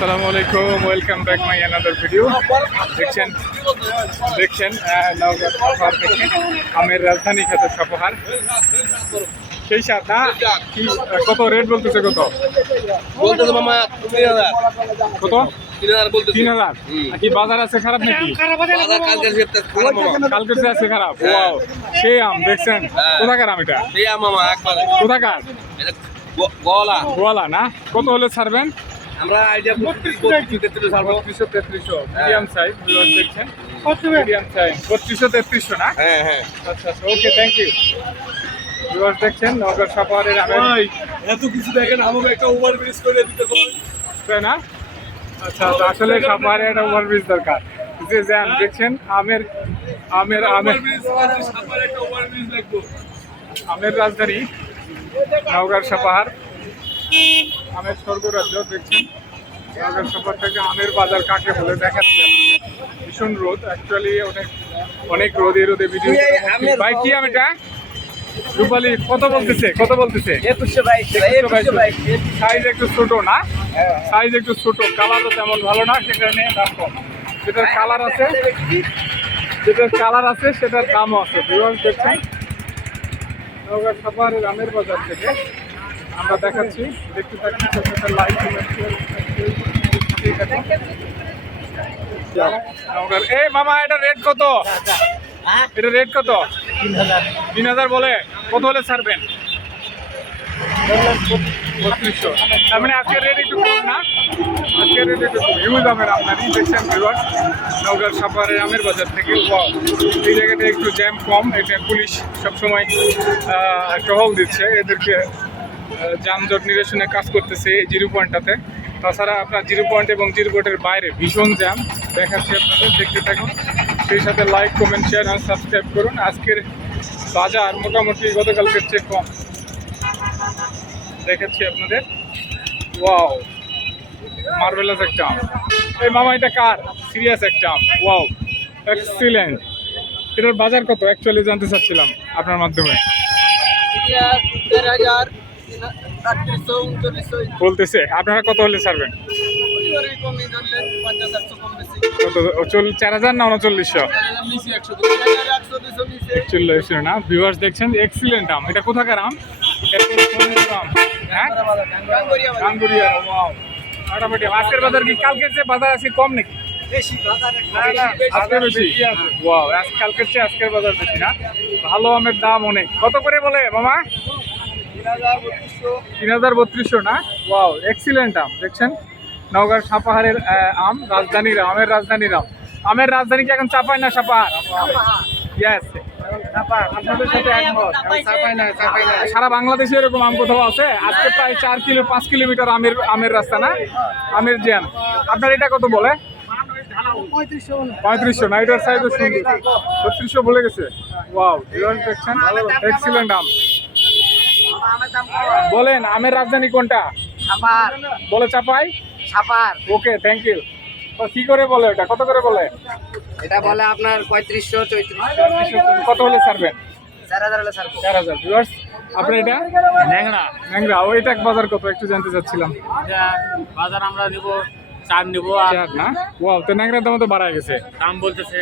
আসসালামু আলাইকুম, welcome back my another video. দেখছেন নওগাঁ সাপাহার থেকে আমের রাজধানী খ্যাত সাপাহার। সেই সাথ না কি কত রেট বলতেছে? কত বলতেছে মামা 3000 কত? 3000 বলতেছে। 3000 কি বাজার আছে খারাপ নাকি? বাজার কালকে যেতে খারাপ মামা। কালকে যে আছে খারাপ। ওয়াও, সেই আম দেখছেন? কোথাকার আম এটা? এই মামা একবারে কোথাকার? এটা গলা গোয়ালা না? কত হলে ছাড়বেন? আমরা আইডিয়া 32 সাল 3200 মিডিয়াম সাইজ দেখছেন, মিডিয়াম সাইজ 3200 না? হ্যাঁ হ্যাঁ আচ্ছা আচ্ছা, ওকে, থ্যাংক ইউ। ভিউয়ার্স দেখছেন নওগাঁ সাপাহারের আমের। এত কিছু দেখেন আমাকে একটা ওভারব্রিজ করে দিতে হবে তাই না? আচ্ছা আচ্ছা, আসলে সাপাহারে একটা ওভারব্রিজ দরকার। যে যান দেখছেন আমের আমের আমের সাপার একটা ওভারব্রিজ লাগবে। আমের রাজধানী নওগাঁ সাপাহার, আমের স্বর্গরাজ্য। দেখছেন নওগাঁ সাপাহার থেকে আমের বাজার কাকে বলে দেখাচ্ছে। ভীষণ রোদ, অ্যাকচুয়ালি অনেক অনেক রোদে রোদে ভিডিও। ভাই কি আম এটা? রূপালি কত বলতেছে? কত বলতেছে? 2122 সাইজ একটু ছোট না? সাইজ একটু ছোট, কালারও তেমন ভালো না, সেটা নিয়ে দাম কম। যেটার কালার আছে, যেটার কালার আছে সেটার দামও আছে। ভিউয়ার্স দেখছেন নওগাঁ সাপাহারের আমের বাজার থেকে আমরা দেখাচ্ছি। দেখতে থাকি, সেটা লাইক কমেন্ট। এই মামা, এটা রেট কত? এটা রেট কত? 3000 বলে। কত হলে ছাড়বেন? 3200। তার মানে আজকের রেট একটু কম না? আজকের রেট একটু কম। হিউজ আমের আমদানি দেখছেন ভিউয়ার্স নওগাঁ সাপাহারের আমের বাজার থেকে। এই জায়গাটা একটু জ্যাম কম, এটা পুলিশ সবসময় টহল দিচ্ছে, এদেরকে যানজট নিরসনে কাজ করতেছে এই জিরো পয়েন্টটাতে। তাছাড়া আপনার জিরো পয়েন্ট এবং জিরো পয়েন্টের বাইরে ভীষণ জ্যাম দেখাচ্ছি আপনাদের, দেখতে থাকুন। সেই সাথে লাইক কমেন্ট শেয়ার আর সাবস্ক্রাইব করুন। আজকের বাজার মোটামুটি গতকালকের চেয়ে কম দেখাচ্ছি আপনাদের। ওয়াও, মার্ভেলাস একটা আম। এই মামা, এটা কার? সিরিয়াস একটা আম। Wow, excellent. এটার বাজার কত অ্যাকচুয়ালি জানতে চাচ্ছিলাম আপনার মাধ্যমে। 3000 3800 বলতেছে, আপনারা কত হলে ছাড়বেন? কমই ধরলেন 50 কম বেশি কত? 4000 না 3900? 4100 না? ভিউয়ার্স দেখছেন এক্সিলেন্ট আম। এটা কোথাকার আম? হ্যাঁ, গাঙ্গুরিয়ার। ওয়াও, ফাটাফাটি। আজকের বাজার কি কালকের চেয়ে বাজার আছে কম নাকি? বেশি বাজার আজকে বেশি। ওয়াও, কালকের চেয়ে আজকের বাজার বেশি না? ভালো আমের দাম অনেক। কত করে বলে মামা? 3000 না? ওয়াও, এক্সিলেন্ট আম। দেখছেন নওগাঁ সাপাহারের আম, রাজধানীর আমের রাজধানীর আম। আমের রাজধানী কি এখন চাপাই না সাপাহার? ইয়েস, আপনাদের সাথে একমত। সারা বাংলাদেশে এরকম আম কোথাও আছে? আজকে প্রায় 5 কিলোমিটার আমের রাস্তা না? আমের জ্যাম। আপনার এটা কত বলে? 3500 না? এটার সাইজও সুন্দর। 3600 বলে গেছে। ওয়াও, দেখছেন এক্সিলেন্ট আম। বলেন আমের রাজধানী কোনটা? সাপার বলে চাপাই। সাপার ওকে, থ্যাংক ইউ। তো কি করে বলে এটা? কত করে বলে? এটা বলে আপনার 3500 3400 কত হলে ছাড়বেন? 4000 হলে স্যার 4000। ভিউয়ার্স আপনার এটা ন্যাংরা? ন্যাংরা ওইটা বাজার কত একটু জানতে চাচ্ছিলাম। এটা বাজার আমরা নিব 4 নিব আর 4 না? ওয়াও, তো ন্যাংরার দাম তো বাড়ায় গেছে। দাম বলতেছে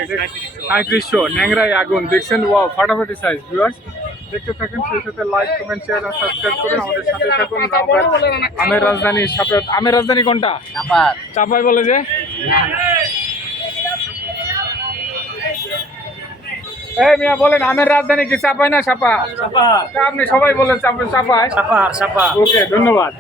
3500। ন্যাংরায় আগুন দেখছেন। ওয়াও, ফাটাফাটি সাইজ। ভিউয়ার্স দেখতে থাকেন, সেই সাথে লাইক কমেন্ট শেয়ার আর সাবস্ক্রাইব করুন, আমাদের সাথে থাকুন। আমের রাজধানী সাপাহার। আমের রাজধানী কোনটা? সাপার চাপাই বলে যে। এই মিয়া, বলেন আমের রাজধানী কি চাপাই না সাপাহার? সাপার আপনি সবাই বলেন চাপাই। Supper supper. ওকে, ধন্যবাদ।